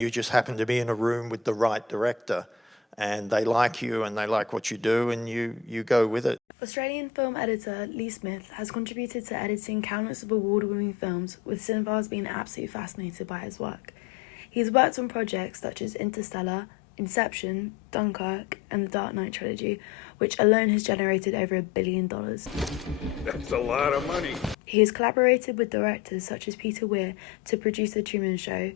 You just happen to be in a room with the right director, and they like you and they like what you do, and you go with it. Australian film editor Lee Smith has contributed to editing countless of award-winning films, with cinephiles being absolutely fascinated by his work. He's worked on projects such as Interstellar, Inception, Dunkirk, and the Dark Knight trilogy, which alone has generated over $1 billion. That's a lot of money. He has collaborated with directors such as Peter Weir to produce The Truman Show.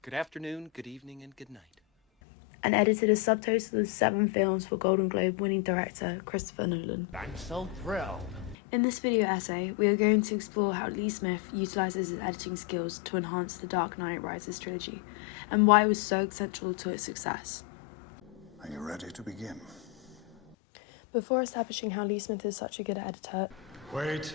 Good afternoon, good evening, and good night. And edited a subtotal of 7 films for Golden Globe winning director Christopher Nolan. I'm so thrilled. In this video essay, we are going to explore how Lee Smith utilises his editing skills to enhance the Dark Knight Rises trilogy, and why it was so essential to its success. Are you ready to begin? Before establishing how Lee Smith is such a good editor, Wait.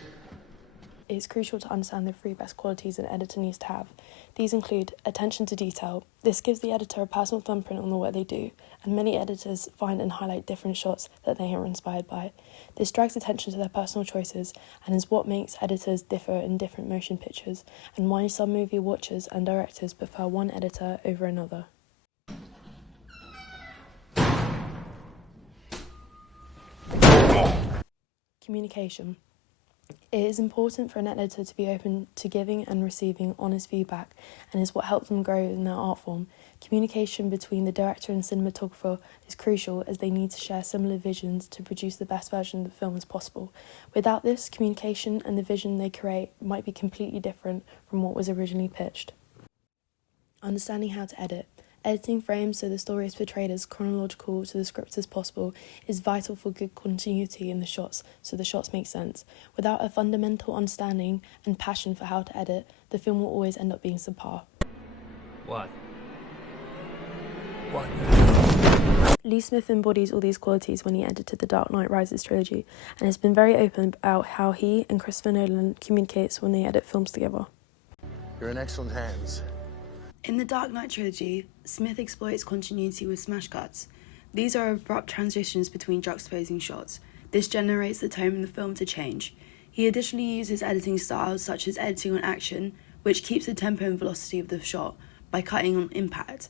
it is crucial to understand the 3 best qualities an editor needs to have. These include attention to detail. This gives the editor a personal thumbprint on the work they do, and many editors find and highlight different shots that they are inspired by. This drags attention to their personal choices and is what makes editors differ in different motion pictures, and why some movie watchers and directors prefer one editor over another. Communication. It is important for an editor to be open to giving and receiving honest feedback, and is what helps them grow in their art form. Communication between the director and cinematographer is crucial, as they need to share similar visions to produce the best version of the film as possible. Without this, communication and the vision they create might be completely different from what was originally pitched. Understanding how to edit. Editing frames so the story is portrayed as chronological to the script as possible is vital for good continuity in the shots, so the shots make sense. Without a fundamental understanding and passion for how to edit, the film will always end up being subpar. What? Lee Smith embodies all these qualities when he edited the Dark Knight Rises trilogy, and has been very open about how he and Christopher Nolan communicates when they edit films together. You're in excellent hands. In the Dark Knight trilogy, Smith exploits continuity with smash cuts. These are abrupt transitions between juxtaposing shots. This generates the tone in the film to change. He additionally uses editing styles such as editing on action, which keeps the tempo and velocity of the shot by cutting on impact.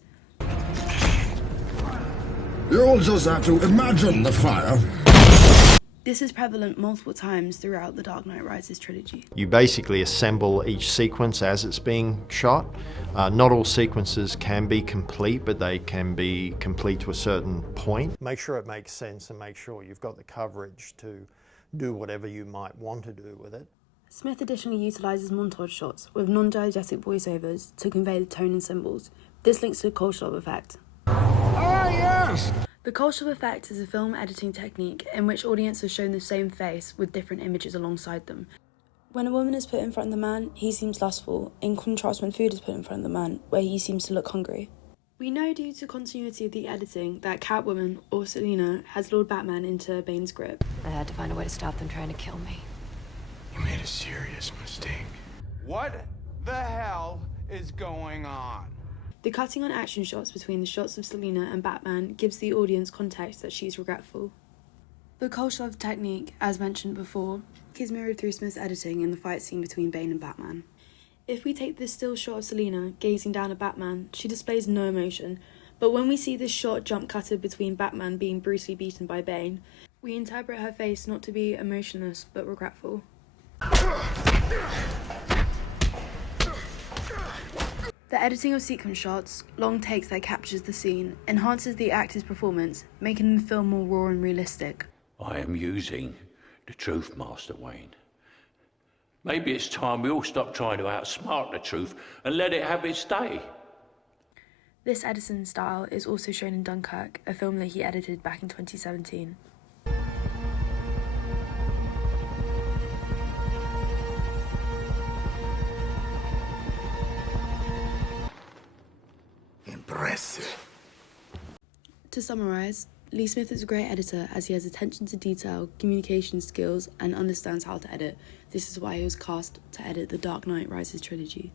You'll just have to imagine the fire. This is prevalent multiple times throughout the Dark Knight Rises trilogy. You basically assemble each sequence as it's being shot. Not all sequences can be complete, but they can be complete to a certain point. Make sure it makes sense and make sure you've got the coverage to do whatever you might want to do with it. Smith additionally utilises montage shots with non-diegetic voiceovers to convey the tone and symbols. This links to the cold shot effect. Ah, yes! The cold shot effect is a film editing technique in which audience are shown the same face with different images alongside them. When a woman is put in front of the man, he seems lustful, in contrast when food is put in front of the man, where he seems to look hungry. We know due to continuity of the editing that Catwoman, or Selina, has lured Batman into Bane's grip. I had to find a way to stop them trying to kill me. You made a serious mistake. What the hell is going on? The cutting on action shots between the shots of Selina and Batman gives the audience context that she's regretful. The cold shot technique, as mentioned before, is mirrored through Smith's editing in the fight scene between Bane and Batman. If we take this still shot of Selina gazing down at Batman, she displays no emotion, but when we see this short jump cutted between Batman being brutally beaten by Bane, we interpret her face not to be emotionless but regretful. The editing of sequence shots, long takes that captures the scene, enhances the actor's performance, making the film more raw and realistic. I am using the truth, Master Wayne. Maybe it's time we all stop trying to outsmart the truth and let it have its day. This editing style is also shown in Dunkirk, a film that he edited back in 2017. Impressive. To summarise, Lee Smith is a great editor as he has attention to detail, communication skills, and understands how to edit. This is why he was cast to edit the Dark Knight Rises trilogy.